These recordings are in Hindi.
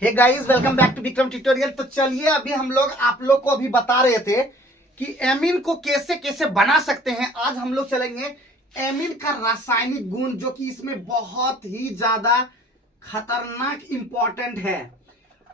Hey guys, welcome back to Vikram tutorial. तो चलिए, अभी हम लोग आप लोग को अभी बता रहे थे कि एमीन को कैसे कैसे बना सकते हैं। आज हम लोग चलेंगे एमीन का रासायनिक गुण, जो कि इसमें बहुत ही ज्यादा खतरनाक इंपॉर्टेंट है।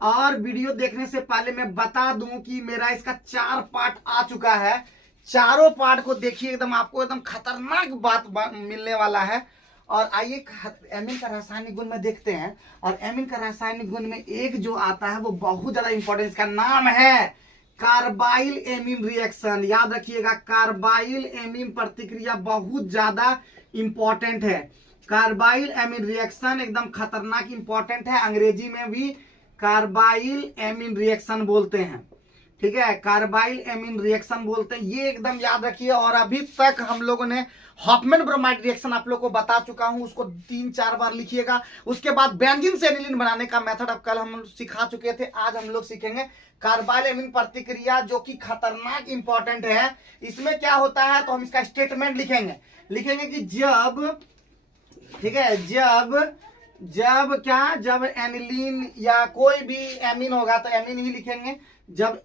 और वीडियो देखने से पहले मैं बता दूं कि मेरा इसका 4 पार्ट आ चुका है। चारों पार्ट को देखिए, एकदम आपको एकदम खतरनाक बात मिलने वाला है। और आइए एमीन का रासायनिक गुण में देखते हैं। और एमीन का रासायनिक गुण में एक जो आता है वो बहुत ज्यादा इंपॉर्टेंट, इसका नाम है कार्बाइल एमीन रिएक्शन। याद रखिएगा, कार्बाइल एमीन प्रतिक्रिया बहुत ज्यादा इंपॉर्टेंट है। कार्बाइल एमीन रिएक्शन एकदम खतरनाक इंपॉर्टेंट है। अंग्रेजी में भी कार्बाइल एमीन रिएक्शन बोलते हैं, ठीक है, कार्बाइल एमीन रिएक्शन बोलते हैं, ये एकदम याद रखिए। और अभी तक हम लोगों ने हॉफमैन ब्रोमाइड रिएक्शन आप लोग को बता चुका हूं, उसको 3-4 बार लिखिएगा। उसके बाद बेंजीन से एनिलीन बनाने का मेथड अब कल हम सिखा चुके थे। आज हम लोग सीखेंगे कार्बाइल एमीन प्रतिक्रिया, जो कि खतरनाक इंपॉर्टेंट है। इसमें क्या होता है, तो हम इसका स्टेटमेंट लिखेंगे कि जब, ठीक है, जब एनिलीन या कोई भी एमीन होगा तो एमीन ही लिखेंगे। जब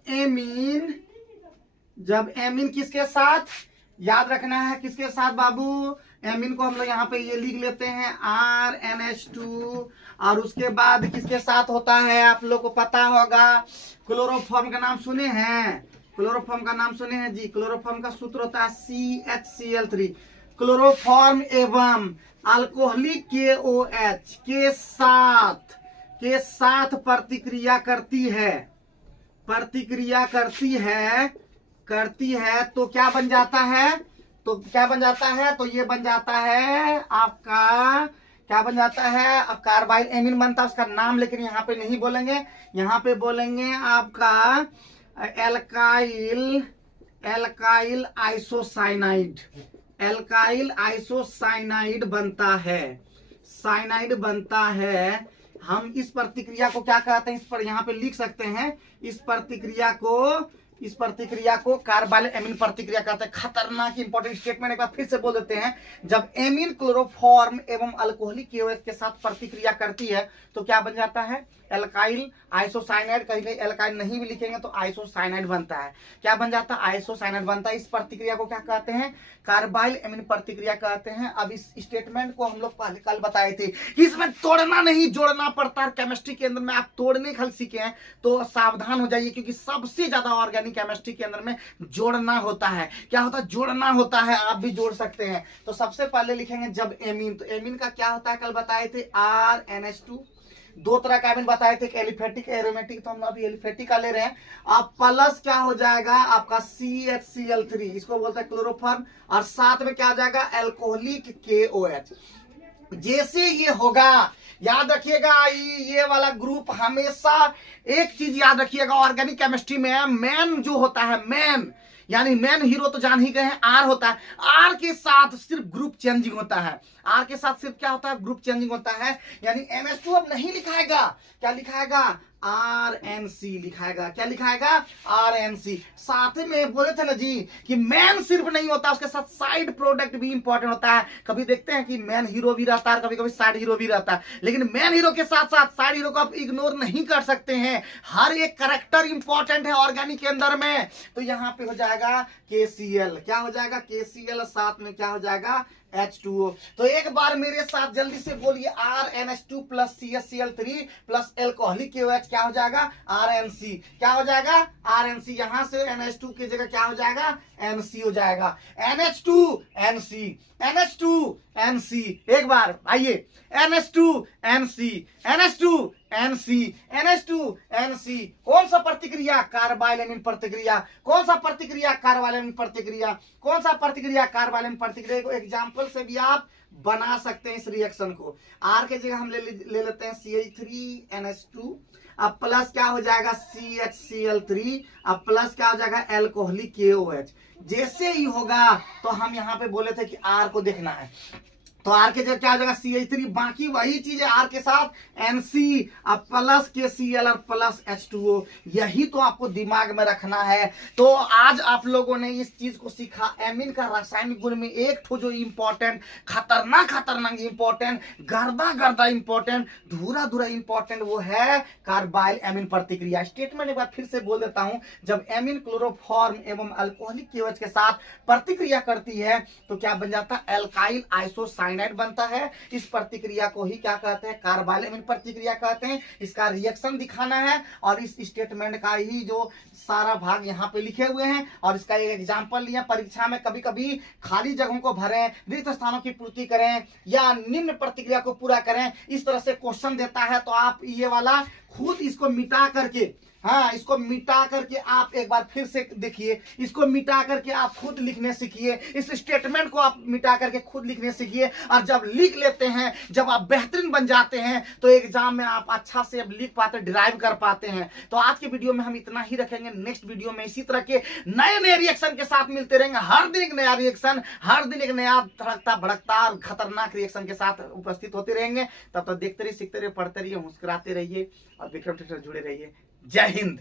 एमीन किसके साथ, याद रखना है किसके साथ बाबू, एमीन को हम लोग यहाँ पे ये लिख लेते हैं RnH2। और उसके बाद किसके साथ होता है, आप लोग को पता होगा, क्लोरोफॉर्म का नाम सुने हैं, क्लोरोफॉर्म का नाम सुने हैं जी। क्लोरोफॉर्म का सूत्र होता है CHCl3। क्लोरोफॉर्म एवं अल्कोहलिक KOH के साथ प्रतिक्रिया करती है तो क्या बन जाता है, तो ये बन जाता है आपका, क्या बन जाता है, अब कार्बाइल एमीन बनता है। उसका नाम लेकिन यहाँ पे नहीं बोलेंगे, यहाँ पे बोलेंगे आपका एल्काइल आइसोसाइनाइड बनता है। हम इस प्रतिक्रिया को क्या कहते हैं, इस पर यहाँ पे लिख सकते हैं, इस प्रतिक्रिया को कार्बाइल एमीन प्रतिक्रिया कहते हैं। खतरनाक इंपॉर्टेंट स्टेटमेंट, एक बार फिर से बोल देते हैं। जब एमीन क्लोरोफॉर्म एवं अल्कोहलिक KOH के साथ प्रतिक्रिया करती है तो क्या बन जाता है, एल्काइल आइसोसाइनाइड। कहीं एल्काइल नहीं भी लिखेंगे तो आइसोसाइनाइड बनता है। क्या बन जाता है, आइसोसाइनाइड बनता है। इस प्रतिक्रिया को क्या कहते हैं, कार्बाइल एमीन प्रतिक्रिया कहते हैं। अब इस स्टेटमेंट को हम लोग पहले कल बताए थे कि इसमें तोड़ना नहीं जोड़ना पड़ता है। केमिस्ट्री के अंदर में आप तोड़ने खल सीखे हैं तो सावधान हो जाइए, क्योंकि सबसे ज्यादा ऑर्गेनिक केमिस्ट्री के अंदर में जोड़ना होता है। क्या होता है, जोड़ना होता है। आप भी जोड़ सकते हैं। तो सबसे पहले लिखेंगे जब एमीन, तो एमीन का क्या होता है, कल बताए थे RnH2। 2 तरह का एमीन बताए थे, एलिफेटिक एरोमेटिक, तो हम अभी एलिफेटिक का ले रहे हैं। अब प्लस क्या हो जाएगा आपका CHCl3, इसको बोलते हैं क्लोरोफॉर्म। और साथ में क्या आ जाएगा, एल्कोहलिक KOH। जैसे ये होगा, याद रखिएगा, ये वाला ग्रुप हमेशा एक चीज याद रखिएगा, ऑर्गेनिक केमिस्ट्री में मैन जो होता है, मैन यानी मैन हीरो तो जान ही गए हैं, R होता है। R के साथ सिर्फ ग्रुप चेंजिंग होता है। R के साथ सिर्फ क्या होता है, ग्रुप चेंजिंग होता है। यानी NH2 अब नहीं लिखाएगा, क्या लिखाएगा, RNC लिखाएगा। क्या लिखाएगा, RNC। साथ में बोले थे ना जी कि मैन सिर्फ नहीं होता, उसके साथ साइड प्रोडक्ट भी इंपॉर्टेंट होता है। कभी देखते हैं कि मैन हीरो भी रहता है, कभी कभी साइड हीरो भी रहता है, लेकिन मैन हीरो के साथ साथ साइड हीरो को आप इग्नोर नहीं कर सकते हैं। हर एक कैरेक्टर इंपॉर्टेंट है ऑर्गेनिक के अंदर में। तो यहाँ पे हो जाएगा KCl, क्या हो जाएगा, KCl, साथ में क्या हो जाएगा, H2O। तो एक बार मेरे साथ जल्दी से बोलिए, RnH2 plus CHCl3 plus alcoholic KOH क्या हो जाएगा, RNC। क्या हो जाएगा, RNC। यहां से NH2 की जगह क्या हो जाएगा, NC हो जाएगा। NH2NC, NH2NC। एक बार आइए, NH2NC, NH2NC, NH2NC। कौन सा प्रतिक्रिया, कार्बाइल एमीन प्रतिक्रिया। कौन सा प्रतिक्रिया, कार्बाइल एमीन प्रतिक्रिया। कौन सा प्रतिक्रिया, कार्बाइल एमीन प्रतिक्रिया को एग्जांपल से भी आप बना सकते हैं। इस रिएक्शन को R के जगह हम ले लेते हैं CH3NH2। अब प्लस क्या हो जाएगा, CHCl3। अब प्लस क्या हो जाएगा, एल्कोहलिक KOH। जैसे ही होगा तो हम यहाँ पे बोले थे कि R को देखना है। तो आर के जगह क्या हो जाएगा CH3, बाकी वही चीज है आर के साथ NC अब प्लस KCl और प्लस H2O, यही तो आपको दिमाग में रखना है। तो आज आप लोगों ने इस चीज को सीखा, एमीन का रासायनिक गुण में एक ठो जो इंपॉर्टेंट खतरनाक इंपॉर्टेंट गर्दा इंपॉर्टेंट धूरा इंपॉर्टेंट वो है कार्बाइल एमीन प्रतिक्रिया। स्टेटमेंट एक बार फिर से बोल देता हूं, जब एमीन क्लोरोफॉर्म एवं अल्कोहलिक KOH के साथ प्रतिक्रिया करती है तो क्या बन जाता है, एल्काइल आइसोसाइनाइड बनता है। इस प्रतिक्रिया को ही क्या कहते हैं, कार्बाइल एमीन प्रतिक्रिया कहते हैं। इसका रिएक्शन दिखाना है और इस स्टेटमेंट का ही जो सारा भाग यहाँ पे लिखे हुए हैं और इसका एक एग्जाम्पल लिया। परीक्षा में कभी कभी खाली जगहों को भरें, रिक्त स्थानों की पूर्ति करें या निम्न प्रतिक्रिया को पूरा करें, इस तरह से क्वेश्चन देता है। तो आप ये वाला खुद इसको मिटा करके, हाँ इसको मिटा करके आप एक बार फिर से देखिए, इसको मिटा करके आप खुद लिखने सीखिए, इस स्टेटमेंट को आप मिटा करके खुद लिखने सीखिए। और जब लिख लेते हैं, जब आप बेहतरीन बन जाते हैं तो एग्जाम में आप अच्छा से अब लिख पाते, डिराइव कर पाते हैं। तो आज के वीडियो में हम इतना ही रखेंगे। नेक्स्ट वीडियो में इसी तरह के नए रिएक्शन के साथ मिलते रहेंगे। हर दिन एक नया रिएक्शन, हर दिन एक नया धड़कता भड़कता और खतरनाक रिएक्शन के साथ उपस्थित होते रहेंगे। तब तक देखते रहिए, सीखते रहिए, पढ़ते रहिए, मुस्कुराते रहिए और विक्रम टेक्टर जुड़े रहिए। जय हिंद।